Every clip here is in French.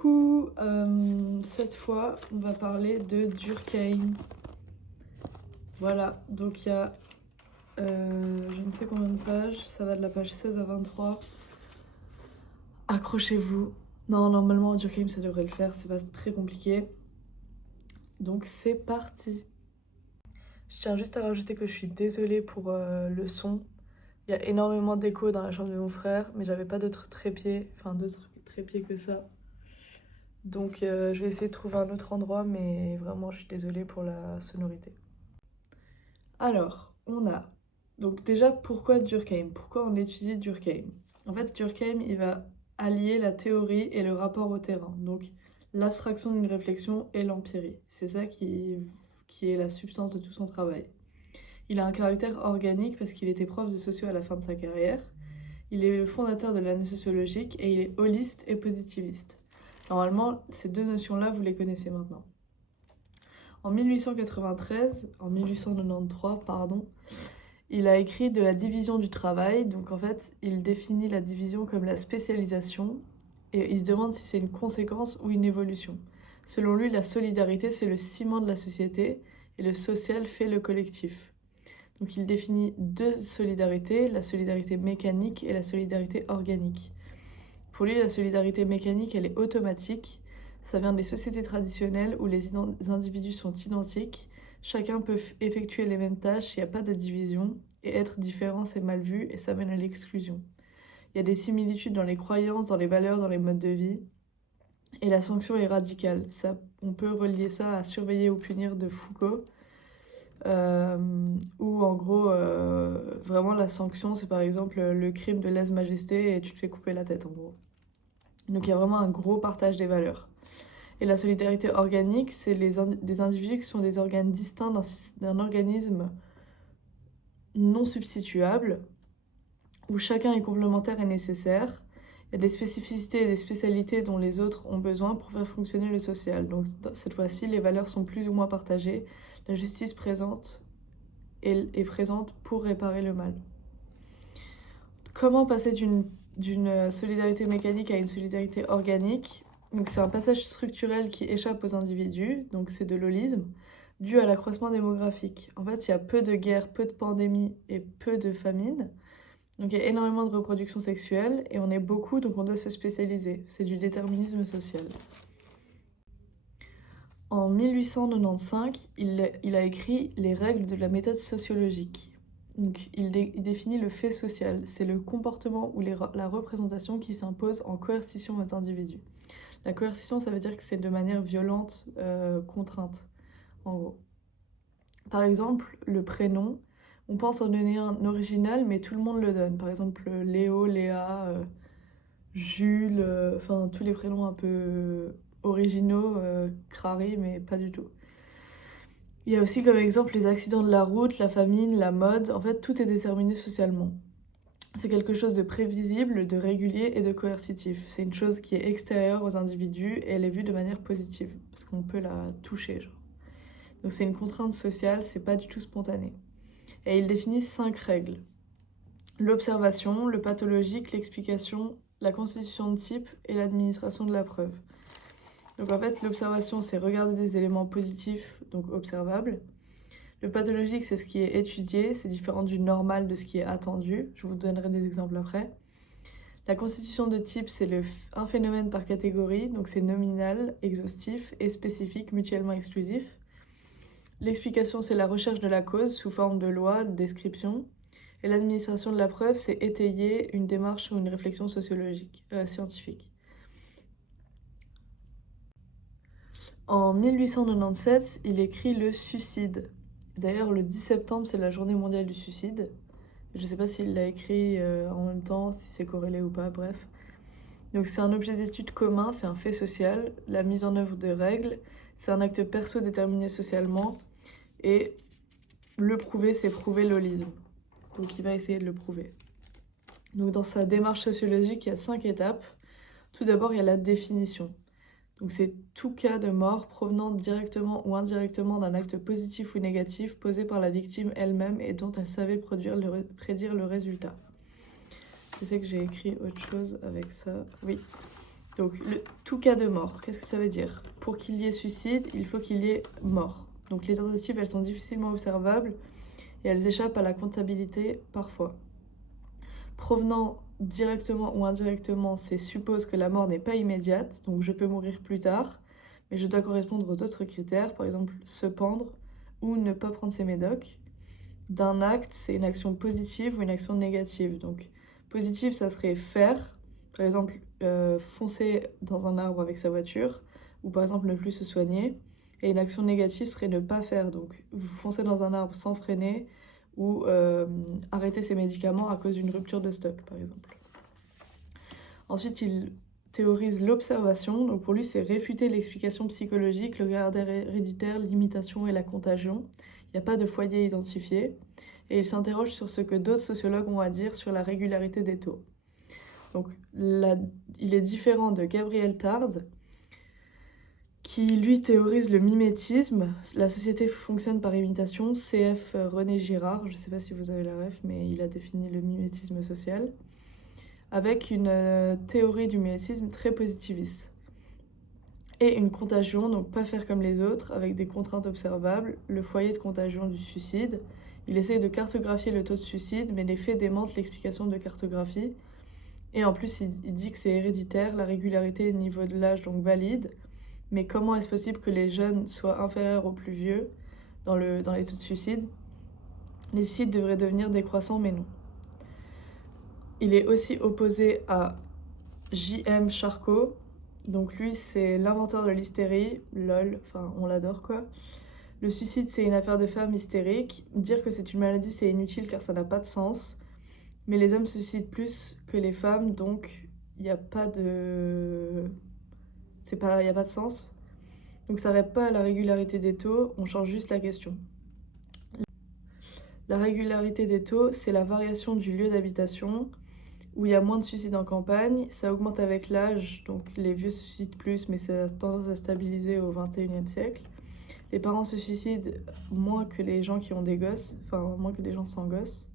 Coucou, cette fois on va parler de Durkheim. Voilà, donc il y a je ne sais combien de pages, ça va de la page 16 à 23. Accrochez-vous. Non, normalement Durkheim ça devrait le faire, c'est pas très compliqué. Donc c'est parti. Je tiens juste à rajouter que je suis désolée pour le son. Il y a énormément d'écho dans la chambre de mon frère, mais j'avais pas d'autres trépieds, que ça. Donc je vais essayer de trouver un autre endroit, mais vraiment je suis désolée pour la sonorité. Alors, on a... Donc déjà, pourquoi Durkheim? Pourquoi on étudie Durkheim? En fait, Durkheim, il va allier la théorie et le rapport au terrain. Donc l'abstraction d'une réflexion et l'empirie. C'est ça qui est la substance de tout son travail. Il a un caractère organique parce qu'il était prof de socio à la fin de sa carrière. Il est le fondateur de l'année sociologique et il est holiste et positiviste. Normalement, ces deux notions-là, vous les connaissez maintenant. En 1893, pardon, il a écrit de la division du travail. Donc en fait, il définit la division comme la spécialisation et il se demande si c'est une conséquence ou une évolution. Selon lui, la solidarité, c'est le ciment de la société et le social fait le collectif. Donc il définit deux solidarités, la solidarité mécanique et la solidarité organique. Pour lui, la solidarité mécanique, elle est automatique. Ça vient des sociétés traditionnelles où les individus sont identiques. Chacun peut effectuer les mêmes tâches, il n'y a pas de division. Et être différent, c'est mal vu et ça mène à l'exclusion. Il y a des similitudes dans les croyances, dans les valeurs, dans les modes de vie. Et la sanction est radicale. On peut relier ça à Surveiller ou punir de Foucault. Où en gros, vraiment la sanction, c'est par exemple le crime de lèse-majesté et tu te fais couper la tête en gros. Donc il y a vraiment un gros partage des valeurs. Et la solidarité organique, c'est des individus qui sont des organes distincts d'un organisme non substituable, où chacun est complémentaire et nécessaire. Il y a des spécificités et des spécialités dont les autres ont besoin pour faire fonctionner le social. Donc cette fois-ci, les valeurs sont plus ou moins partagées. La justice est présente pour réparer le mal. Comment passer d'une solidarité mécanique à une solidarité organique? Donc c'est un passage structurel qui échappe aux individus, donc c'est de l'holisme, dû à l'accroissement démographique. En fait, il y a peu de guerres, peu de pandémies et peu de famines. Donc il y a énormément de reproduction sexuelle et on est beaucoup, donc on doit se spécialiser. C'est du déterminisme social. En 1895, il a écrit les règles de la méthode sociologique. Donc, il définit le fait social. C'est le comportement ou la représentation qui s'impose en coercition aux individus. La coercition, ça veut dire que c'est de manière violente, contrainte, en gros. Par exemple, le prénom, on pense en donner un original, mais tout le monde le donne. Par exemple, Léo, Léa, Jules, enfin tous les prénoms un peu originaux, crari, mais pas du tout. Il y a aussi comme exemple les accidents de la route, la famine, la mode. En fait, tout est déterminé socialement. C'est quelque chose de prévisible, de régulier et de coercitif. C'est une chose qui est extérieure aux individus et elle est vue de manière positive, parce qu'on peut la toucher, genre. Donc c'est une contrainte sociale, c'est pas du tout spontané. Et il définit 5 règles. L'observation, le pathologique, l'explication, la constitution de type et l'administration de la preuve. Donc en fait, l'observation, c'est regarder des éléments positifs, donc observables. Le pathologique, c'est ce qui est étudié, c'est différent du normal, de ce qui est attendu. Je vous donnerai des exemples après. La constitution de type, c'est un phénomène par catégorie, donc c'est nominal, exhaustif et spécifique, mutuellement exclusif. L'explication, c'est la recherche de la cause sous forme de loi, de description. Et l'administration de la preuve, c'est étayer une démarche ou une réflexion scientifique. En 1897, il écrit le suicide. D'ailleurs, le 10 septembre, c'est la journée mondiale du suicide. Je ne sais pas s'il l'a écrit en même temps, si c'est corrélé ou pas, bref. Donc c'est un objet d'étude commun, c'est un fait social, la mise en œuvre de règles, c'est un acte perso déterminé socialement, et le prouver, c'est prouver l'holisme. Donc il va essayer de le prouver. Donc dans sa démarche sociologique, il y a 5 étapes. Tout d'abord, il y a la définition. Donc c'est tout cas de mort provenant directement ou indirectement d'un acte positif ou négatif posé par la victime elle-même et dont elle savait prédire le résultat. Je sais que j'ai écrit autre chose avec ça. Oui. Donc, tout cas de mort, qu'est-ce que ça veut dire? Pour qu'il y ait suicide, il faut qu'il y ait mort. Donc, les tentatives, elles sont difficilement observables et elles échappent à la comptabilité parfois. Provenant directement ou indirectement, c'est suppose que la mort n'est pas immédiate, donc je peux mourir plus tard, mais je dois correspondre aux autres critères, par exemple se pendre ou ne pas prendre ses médocs. D'un acte, c'est une action positive ou une action négative. Donc, positive, ça serait faire, par exemple, foncer dans un arbre avec sa voiture, ou par exemple ne plus se soigner. Et une action négative serait ne pas faire, donc vous foncez dans un arbre sans freiner, ou arrêter ses médicaments à cause d'une rupture de stock, par exemple. Ensuite, il théorise l'observation. Donc pour lui, c'est réfuter l'explication psychologique, le caractère héréditaire, l'imitation et la contagion. Il n'y a pas de foyer identifié. Et il s'interroge sur ce que d'autres sociologues ont à dire sur la régularité des taux. Donc il est différent de Gabriel Tarde, qui lui théorise le mimétisme. La société fonctionne par imitation. CF René Girard, je ne sais pas si vous avez la ref, mais il a défini le mimétisme social, avec une théorie du mimétisme très positiviste. Et une contagion, donc pas faire comme les autres, avec des contraintes observables, le foyer de contagion du suicide. Il essaye de cartographier le taux de suicide, mais les faits démentent l'explication de cartographie. Et en plus, il dit que c'est héréditaire, la régularité au niveau de l'âge donc valide. Mais comment est-ce possible que les jeunes soient inférieurs aux plus vieux dans les taux de suicide? Les suicides devraient devenir décroissants, mais non. Il est aussi opposé à J.M. Charcot. Donc lui, c'est l'inventeur de l'hystérie. Lol, enfin, on l'adore quoi. Le suicide, c'est une affaire de femmes hystériques. Dire que c'est une maladie, c'est inutile car ça n'a pas de sens. Mais les hommes se suicident plus que les femmes, donc il n'y a pas de... il n'y a pas de sens. Donc ça n'arrête pas à la régularité des taux, on change juste la question. La régularité des taux, c'est la variation du lieu d'habitation, où il y a moins de suicides en campagne. Ça augmente avec l'âge, donc les vieux se suicident plus, mais ça a tendance à stabiliser au XXIe siècle. Les parents se suicident moins que les gens qui ont des gosses, enfin moins que les gens sans gosses.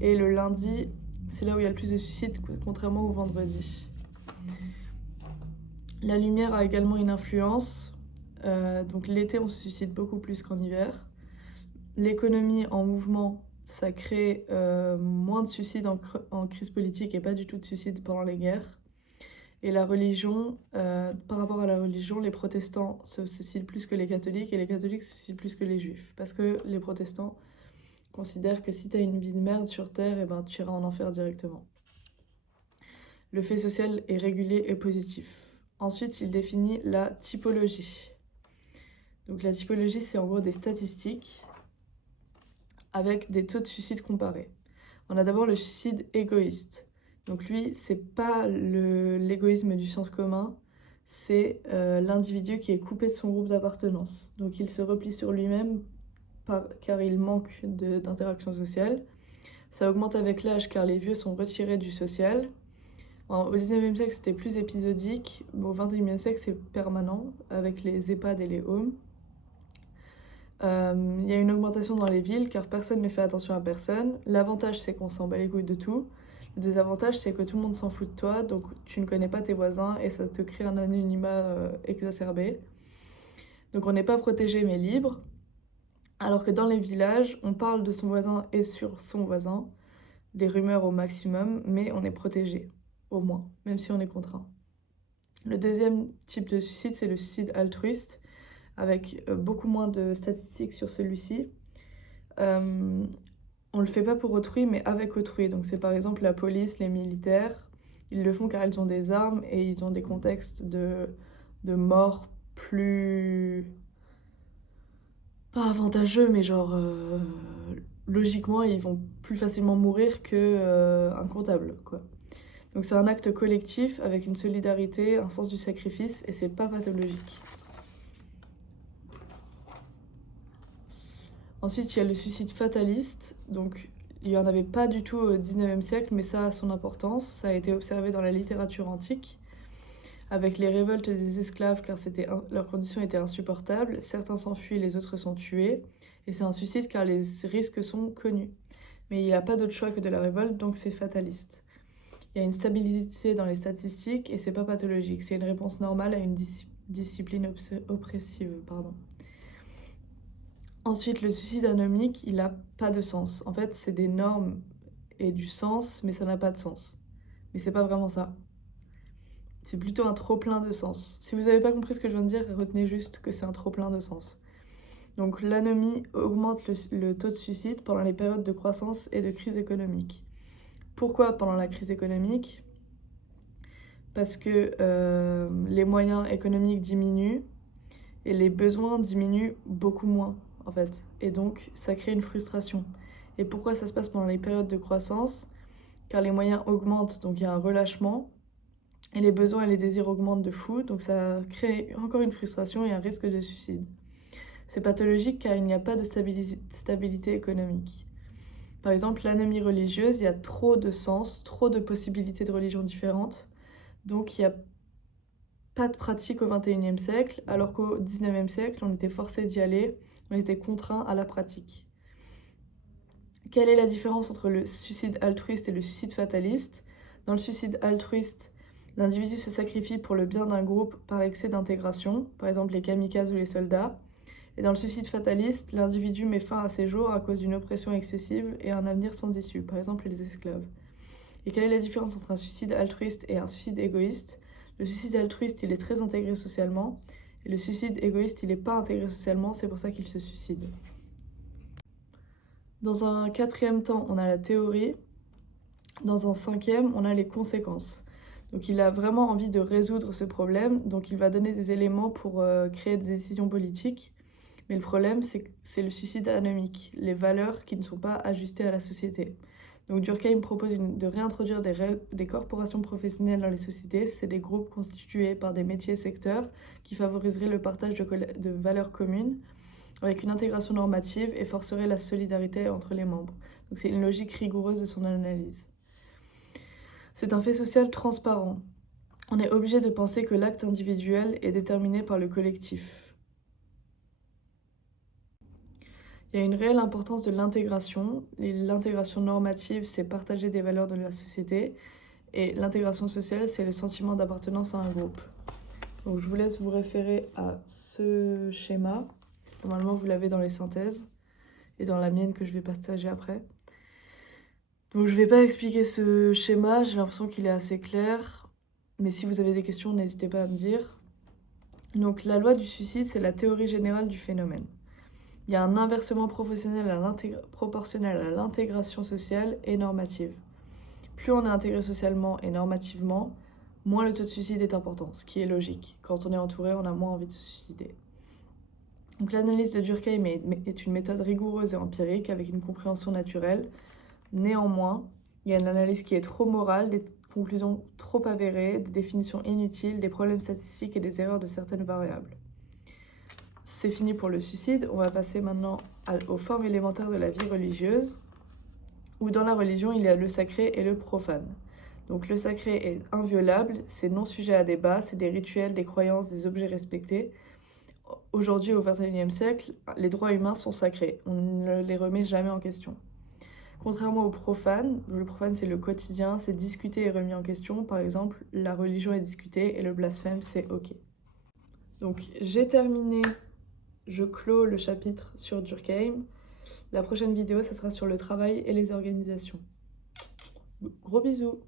Et le lundi, c'est là où il y a le plus de suicides, contrairement au vendredi. La lumière a également une influence. Donc l'été, on se suicide beaucoup plus qu'en hiver. L'économie en mouvement, ça crée moins de suicides en crise politique et pas du tout de suicides pendant les guerres. Et la religion, par rapport à la religion, les protestants se suicident plus que les catholiques et les catholiques se suicident plus que les juifs. Parce que les protestants considèrent que si tu as une vie de merde sur Terre, eh ben, tu iras en enfer directement. Le fait social est régulier et positif. Ensuite, il définit la typologie. Donc la typologie, c'est en gros des statistiques avec des taux de suicide comparés. On a d'abord le suicide égoïste. Donc lui, c'est pas l'égoïsme du sens commun, c'est l'individu qui est coupé de son groupe d'appartenance. Donc il se replie sur lui-même car il manque d'interaction sociale. Ça augmente avec l'âge car les vieux sont retirés du social. Au 19e siècle, c'était plus épisodique. Au 21e siècle, c'est permanent avec les EHPAD et les homes. Il y a une augmentation dans les villes car personne ne fait attention à personne. L'avantage, c'est qu'on s'en bat les couilles de tout. Le désavantage, c'est que tout le monde s'en fout de toi, donc tu ne connais pas tes voisins et ça te crée un anonymat exacerbé. Donc on n'est pas protégé mais libre. Alors que dans les villages, on parle de son voisin et sur son voisin, des rumeurs au maximum, mais on est protégé, au moins, même si on est contraint. Le deuxième type de suicide, c'est le suicide altruiste, avec beaucoup moins de statistiques sur celui-ci. On le fait pas pour autrui, mais avec autrui. Donc c'est par exemple la police, les militaires, ils le font car ils ont des armes et ils ont des contextes de mort plus... pas avantageux, mais genre... logiquement, ils vont plus facilement mourir qu'un comptable, quoi. Donc c'est un acte collectif avec une solidarité, un sens du sacrifice, et c'est pas pathologique. Ensuite, il y a le suicide fataliste. Donc, il n'y en avait pas du tout au 19e siècle, mais ça a son importance. Ça a été observé dans la littérature antique, avec les révoltes des esclaves, car leurs conditions étaient insupportables. Certains s'enfuient, les autres sont tués. Et c'est un suicide car les risques sont connus. Mais il n'y a pas d'autre choix que de la révolte, donc c'est fataliste. Il y a une stabilité dans les statistiques et c'est pas pathologique. C'est une réponse normale à une discipline oppressive. Ensuite, le suicide anomique, il n'a pas de sens. En fait, c'est des normes et du sens, mais ça n'a pas de sens. Mais c'est pas vraiment ça. C'est plutôt un trop-plein de sens. Si vous n'avez pas compris ce que je viens de dire, retenez juste que c'est un trop-plein de sens. Donc l'anomie augmente le taux de suicide pendant les périodes de croissance et de crise économique. Pourquoi pendant la crise économique ? Parce que les moyens économiques diminuent et les besoins diminuent beaucoup moins, en fait. Et donc, ça crée une frustration. Et pourquoi ça se passe pendant les périodes de croissance ? Car les moyens augmentent, donc il y a un relâchement, et les besoins et les désirs augmentent de fou, donc ça crée encore une frustration et un risque de suicide. C'est pathologique car il n'y a pas de stabilité économique. Par exemple, l'anomie religieuse, il y a trop de sens, trop de possibilités de religions différentes, donc il n'y a pas de pratique au XXIe siècle, alors qu'au XIXe siècle, on était forcé d'y aller, on était contraint à la pratique. Quelle est la différence entre le suicide altruiste et le suicide fataliste ? Dans le suicide altruiste, l'individu se sacrifie pour le bien d'un groupe par excès d'intégration, par exemple les kamikazes ou les soldats. Et dans le suicide fataliste, l'individu met fin à ses jours à cause d'une oppression excessive et un avenir sans issue, par exemple les esclaves. Et quelle est la différence entre un suicide altruiste et un suicide égoïste ? Le suicide altruiste, il est très intégré socialement, et le suicide égoïste, il n'est pas intégré socialement, c'est pour ça qu'il se suicide. Dans un quatrième temps, on a la théorie. Dans un cinquième, on a les conséquences. Donc il a vraiment envie de résoudre ce problème, donc il va donner des éléments pour créer des décisions politiques. Mais le problème, c'est que c'est le suicide anomique, les valeurs qui ne sont pas ajustées à la société. Donc Durkheim propose de réintroduire des corporations professionnelles dans les sociétés. C'est des groupes constitués par des métiers secteurs qui favoriseraient le partage de valeurs communes avec une intégration normative et forceraient la solidarité entre les membres. Donc c'est une logique rigoureuse de son analyse. C'est un fait social transparent. On est obligé de penser que l'acte individuel est déterminé par le collectif. Il y a une réelle importance de l'intégration. L'intégration normative, c'est partager des valeurs de la société. Et l'intégration sociale, c'est le sentiment d'appartenance à un groupe. Donc je vous laisse vous référer à ce schéma. Normalement, vous l'avez dans les synthèses et dans la mienne que je vais partager après. Donc je ne vais pas expliquer ce schéma, j'ai l'impression qu'il est assez clair. Mais si vous avez des questions, n'hésitez pas à me dire. Donc la loi du suicide, c'est la théorie générale du phénomène. Il y a un inversement proportionnel à l'intégration sociale et normative. Plus on est intégré socialement et normativement, moins le taux de suicide est important, ce qui est logique. Quand on est entouré, on a moins envie de se suicider. Donc l'analyse de Durkheim est une méthode rigoureuse et empirique avec une compréhension naturelle. Néanmoins, il y a une analyse qui est trop morale, des conclusions trop avérées, des définitions inutiles, des problèmes statistiques et des erreurs de certaines variables. C'est fini pour le suicide. On va passer maintenant aux formes élémentaires de la vie religieuse, où dans la religion, il y a le sacré et le profane. Donc le sacré est inviolable, c'est non sujet à débat, c'est des rituels, des croyances, des objets respectés. Aujourd'hui, au XXIe siècle, les droits humains sont sacrés. On ne les remet jamais en question. Contrairement au profane, le profane c'est le quotidien, c'est discuté et remis en question. Par exemple, la religion est discutée et le blasphème c'est ok. Donc j'ai terminé, je clôt le chapitre sur Durkheim. La prochaine vidéo, ça sera sur le travail et les organisations. Gros bisous!